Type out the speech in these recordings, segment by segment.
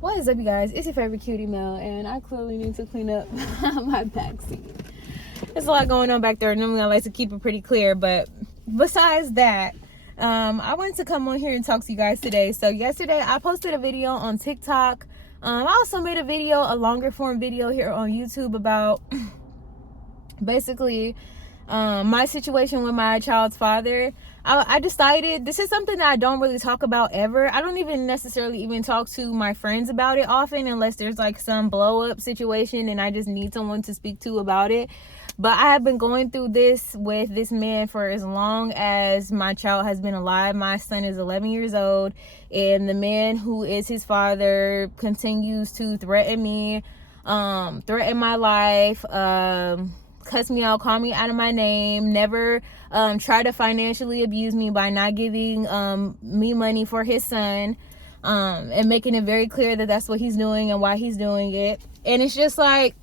What is up, you guys? It's your favorite cutie Mel, and I clearly need to clean up my back seat. There's a lot going on back there. Normally I like to keep it pretty clear, but besides that, I wanted to come on here and talk to you guys today. So yesterday I posted a video on TikTok. I also made a longer form video here on YouTube about basically my situation with my child's father. I decided this is something that I don't really talk about ever. I don't even necessarily even talk to my friends about it often unless there's like some blow up situation and I just need someone to speak to about it. But I have been going through this with this man for as long as my child has been alive. My son is 11 years old, and the man who is his father continues to threaten me, threaten my life, cuss me out, call me out of my name, never try to financially abuse me by not giving me money for his son, and making it very clear that that's what he's doing and why he's doing it. And it's just like,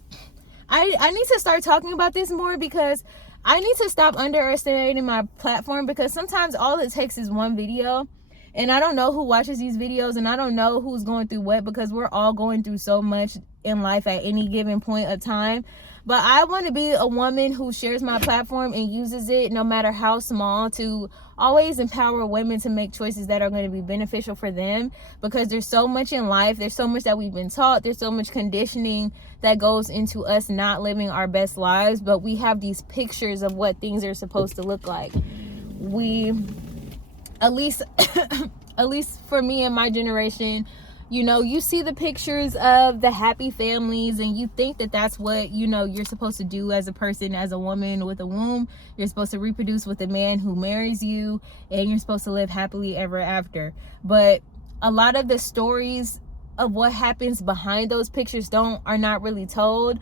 I need to start talking about this more, because I need to stop underestimating my platform, because sometimes all it takes is one video, and I don't know who watches these videos, and I don't know who's going through what, because we're all going through so much in life at any given point of time. But I want to be a woman who shares my platform and uses it, no matter how small, to always empower women to make choices that are going to be beneficial for them, because there's so much in life. There's so much that we've been taught. There's so much conditioning that goes into us not living our best lives, but we have these pictures of what things are supposed to look like. At least for me and my generation, you see the pictures of the happy families, and you think that that's what, you're supposed to do as a person, as a woman with a womb. You're supposed to reproduce with a man who marries you, and you're supposed to live happily ever after. But a lot of the stories of what happens behind those pictures are not really told.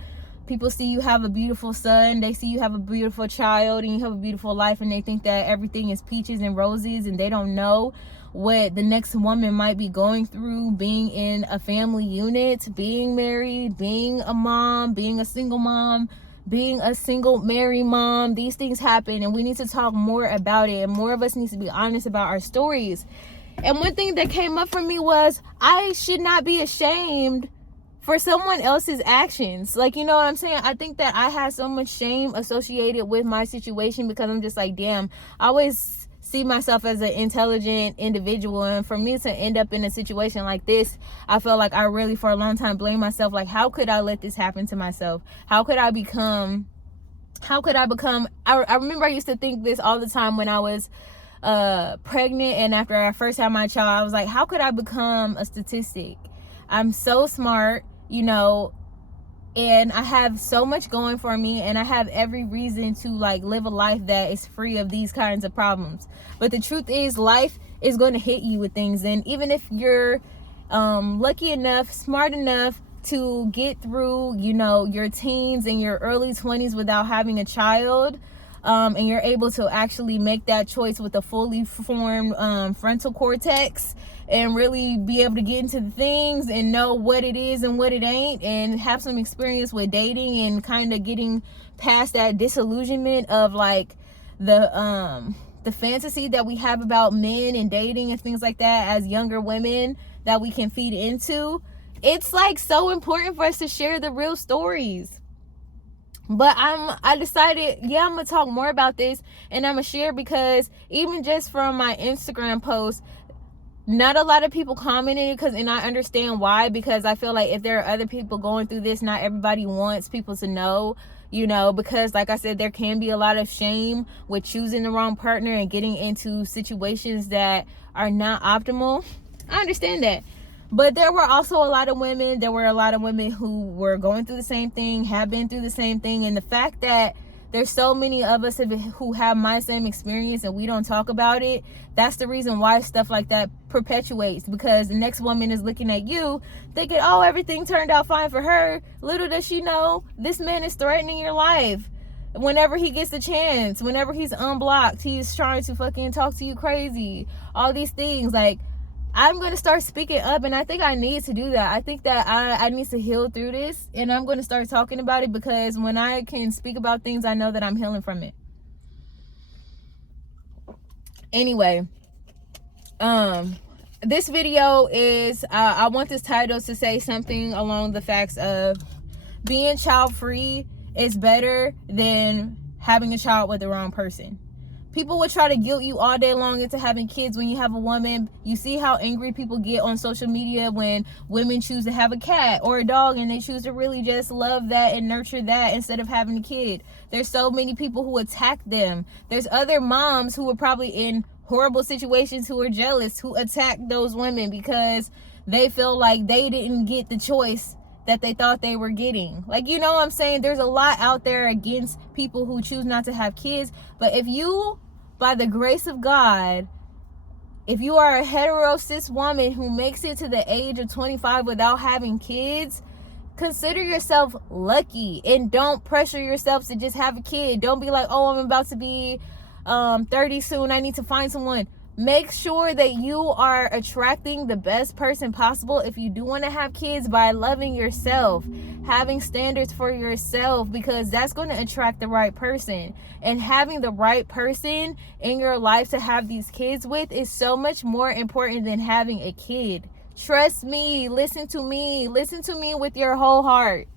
People see you have a beautiful son, they see you have a beautiful child, and you have a beautiful life, and they think that everything is peaches and roses, and they don't know what the next woman might be going through, being in a family unit, being married, being a mom, being a single mom, being a single married mom. These things happen, and we need to talk more about it, and more of us need to be honest about our stories. And one thing that came up for me was, I should not be ashamed for someone else's actions. Like, you know what I'm saying? I think that I had so much shame associated with my situation, because I'm just like, damn, I always see myself as an intelligent individual, and for me to end up in a situation like this, I felt like I really for a long time blamed myself. Like, how could I let this happen to myself? How could I become I remember I used to think this all the time when I was pregnant, and after I first had my child, I was like, how could I become a statistic? I'm so smart, and I have so much going for me, and I have every reason to live a life that is free of these kinds of problems. But the truth is, life is going to hit you with things, and even if you're lucky enough, smart enough to get through, your teens and your early 20s without having a child, and you're able to actually make that choice with a fully formed frontal cortex, and really be able to get into the things and know what it is and what it ain't, and have some experience with dating and kind of getting past that disillusionment of the fantasy that we have about men and dating and things like that as younger women that we can feed into. It's so important for us to share the real stories. But I decided, I'm gonna talk more about this, and I'm gonna share, because even just from my Instagram post, not a lot of people commented, and I understand why, because I feel like if there are other people going through this, not everybody wants people to know, because like I said, there can be a lot of shame with choosing the wrong partner and getting into situations that are not optimal. I understand that. But there were also a lot of women who were going through the same thing, have been through the same thing. And the fact that there's so many of us who have my same experience and we don't talk about it, that's the reason why stuff like that perpetuates. Because the next woman is looking at you thinking, oh, everything turned out fine for her. Little does she know, this man is threatening your life. Whenever he gets the chance, whenever he's unblocked, he's trying to fucking talk to you crazy. All these things. I'm going to start speaking up, and I think I need to do that. I think that I need to heal through this, and I'm going to start talking about it, because when I can speak about things, I know that I'm healing from it. Anyway, this video is, I want this title to say something along the facts of being child free is better than having a child with the wrong person. People would try to guilt you all day long into having kids when you have a woman. You see how angry people get on social media when women choose to have a cat or a dog and they choose to really just love that and nurture that instead of having a kid. There's so many people who attack them. There's other moms who are probably in horrible situations who are jealous, who attack those women because they feel like they didn't get the choice that they thought they were getting. Like, you know what I'm saying? There's a lot out there against people who choose not to have kids. But if you, by the grace of God, if you are a hetero cis woman who makes it to the age of 25 without having kids, consider yourself lucky and don't pressure yourself to just have a kid. Don't be like, oh, I'm about to be 30 soon, I need to find someone. Make sure that you are attracting the best person possible if you do want to have kids, by loving yourself, having standards for yourself, because that's going to attract the right person. And having the right person in your life to have these kids with is so much more important than having a kid. Trust me. Listen to me with your whole heart.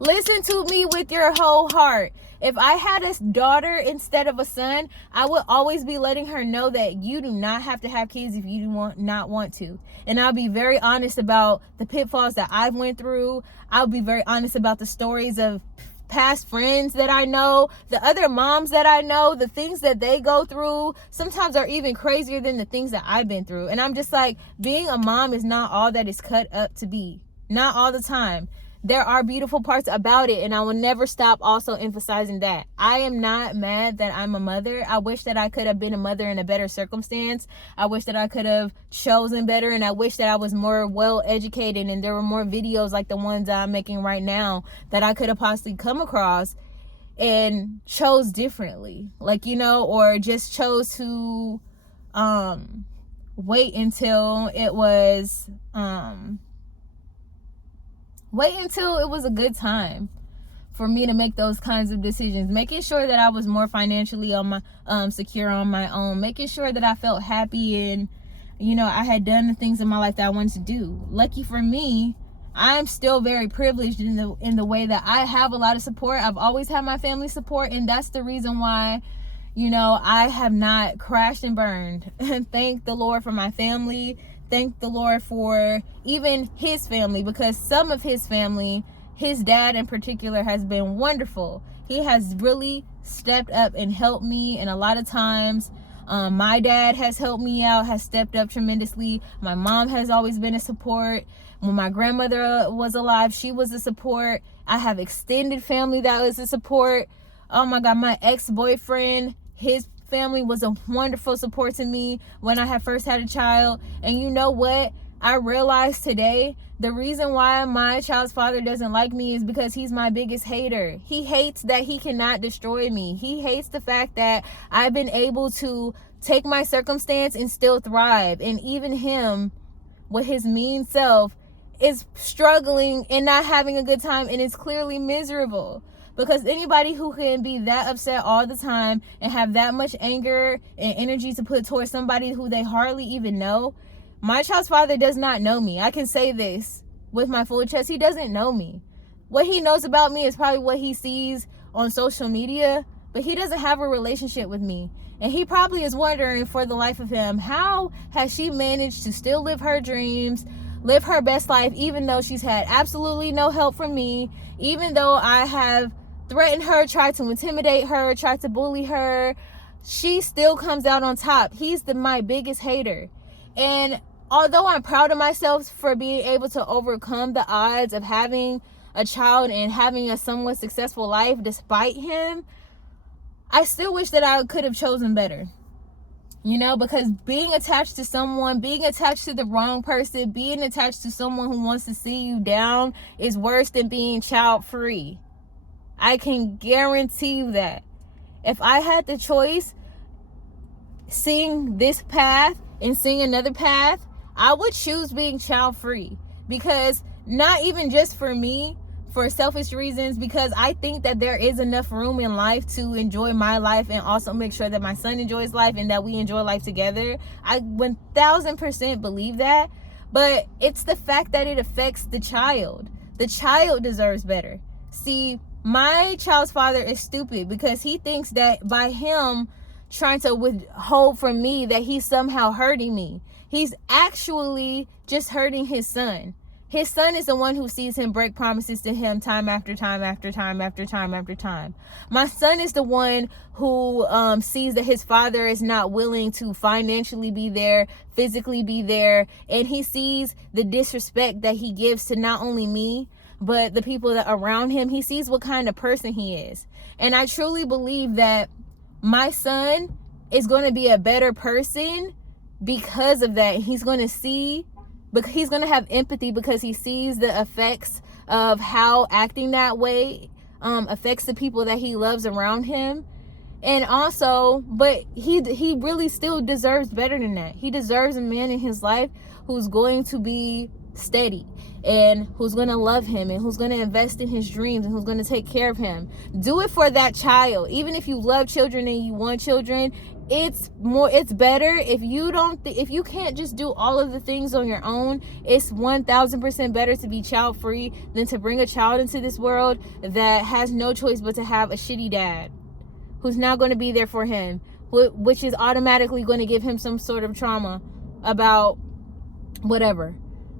Listen to me with your whole heart. If I had a daughter instead of a son, I would always be letting her know that you do not have to have kids if you do not want to. And I'll be very honest about the pitfalls that I've went through. I'll be very honest about the stories of past friends that I know, the other moms that I know, the things that they go through sometimes are even crazier than the things that I've been through. And I'm just like, being a mom is not all that it's cut up to be. Not all the time. There are beautiful parts about it, and I will never stop also emphasizing that. I am not mad that I'm a mother. I wish that I could have been a mother in a better circumstance. I wish that I could have chosen better, and I wish that I was more well educated and there were more videos like the ones that I'm making right now that I could have possibly come across and chose differently. Like, you know, or just chose to wait until it was a good time for me to make those kinds of decisions. Making sure that I was more financially on my secure on my own. Making sure that I felt happy and, you know, I had done the things in my life that I wanted to do. Lucky for me, I'm still very privileged in the way that I have a lot of support. I've always had my family support, and that's the reason why, you know, I have not crashed and burned. And thank the Lord for my family. Thank the Lord for even his family, because some of his family, his dad in particular, has been wonderful. He has really stepped up and helped me, and a lot of times my dad has helped me out, has stepped up tremendously. My mom has always been a support. When my grandmother was alive, she was a support. I have extended family that was a support. Oh my God, my ex-boyfriend, his family was a wonderful support to me when I had first had a child. And you know what? I realized today the reason why my child's father doesn't like me is because he's my biggest hater. He hates that he cannot destroy me. He hates the fact that I've been able to take my circumstance and still thrive. And even him, with his mean self, is struggling and not having a good time, and is clearly miserable. Because anybody who can be that upset all the time and have that much anger and energy to put towards somebody who they hardly even know, my child's father does not know me. I can say this with my full chest. He doesn't know me. What he knows about me is probably what he sees on social media, but he doesn't have a relationship with me. And he probably is wondering for the life of him, how has she managed to still live her dreams, live her best life, even though she's had absolutely no help from me, even though I have threatened her, tried to intimidate her, tried to bully her, she still comes out on top. He's my biggest hater. And although I'm proud of myself for being able to overcome the odds of having a child and having a somewhat successful life despite him, I still wish that I could have chosen better. You know, because being attached to someone, being attached to the wrong person, being attached to someone who wants to see you down is worse than being child free. I can guarantee you that. If I had the choice, seeing this path and seeing another path, I would choose being child free. Because not even just for me, for selfish reasons, because I think that there is enough room in life to enjoy my life and also make sure that my son enjoys life and that we enjoy life together. I 1000% believe that. But it's the fact that it affects the child. The child deserves better. See, my child's father is stupid because he thinks that by him trying to withhold from me that he's somehow hurting me. He's actually just hurting his son. His son is the one who sees him break promises to him time after time after time after time after time. My son is the one who sees that his father is not willing to financially be there, physically be there, and he sees the disrespect that he gives to not only me, but the people that are around him. He sees what kind of person he is. And I truly believe that my son is going to be a better person because of that. He's going to see, but he's going to have empathy because he sees the effects of how acting that way affects the people that he loves around him. And also, but he really still deserves better than that. He deserves a man in his life who's going to be steady and who's going to love him and who's going to invest in his dreams and who's going to take care of him. Do it for that child. Even if you love children and you want children, it's better if you can't just do all of the things on your own. It's 1000% better to be child free than to bring a child into this world that has no choice but to have a shitty dad who's not going to be there for him, which is automatically going to give him some sort of trauma about whatever.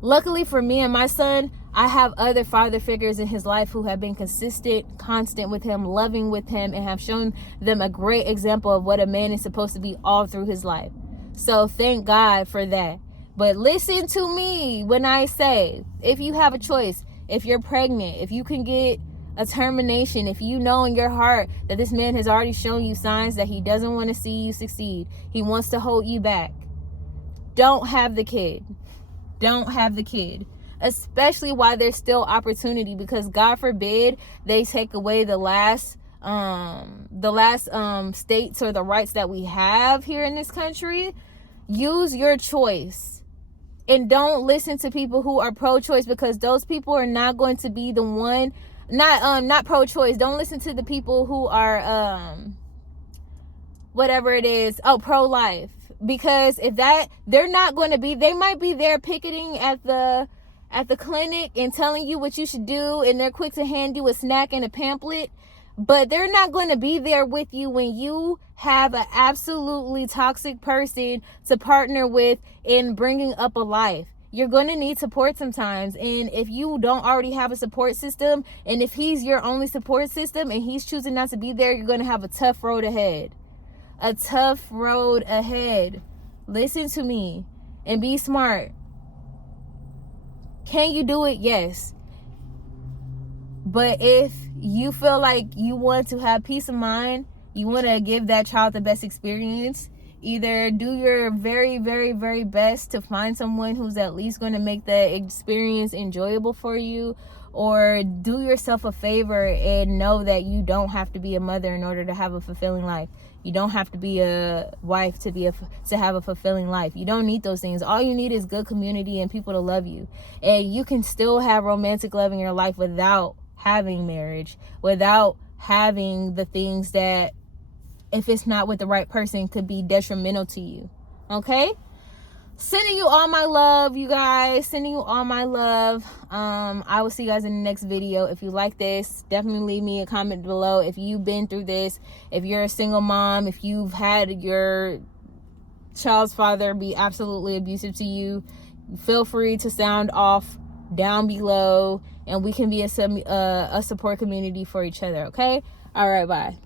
Luckily for me and my son, I have other father figures in his life who have been consistent, constant with him, loving with him, and have shown them a great example of what a man is supposed to be all through his life. So thank God for that. But listen to me when I say, if you have a choice, if you're pregnant, if you can get a termination, if you know in your heart that this man has already shown you signs that he doesn't want to see you succeed, he wants to hold you back, don't have the kid. Don't have the kid, especially while there's still opportunity, because God forbid they take away the last states or the rights that we have here in this country. Use your choice and don't listen to people who are pro-choice, because those people are not going to be the one. Not pro-choice. Don't listen to the people who are whatever it is. Oh, pro-life. Because if that, they're not going to be, they might be there picketing at the clinic and telling you what you should do, and they're quick to hand you a snack and a pamphlet, but they're not going to be there with you when you have an absolutely toxic person to partner with in bringing up a life. You're going to need support sometimes, and if you don't already have a support system, and if he's your only support system and he's choosing not to be there, you're going to have a tough road ahead. A tough road ahead. Listen to me and be smart. Can you do it? Yes. But if you feel like you want to have peace of mind, you want to give that child the best experience, either do your very, very, very best to find someone who's at least going to make the experience enjoyable for you, or do yourself a favor and know that you don't have to be a mother in order to have a fulfilling life. You don't have to be a wife to have a fulfilling life. You don't need those things. All you need is good community and people to love you. And you can still have romantic love in your life without having marriage, without having the things that, if it's not with the right person, could be detrimental to you. Okay? Sending you all my love, you guys. Sending you all my love. I will see you guys in the next video. If you like this, definitely leave me a comment below. If you've been through this, if you're a single mom, if you've had your child's father be absolutely abusive to you, feel free to sound off down below, and we can be a support community for each other. Okay? All right, bye.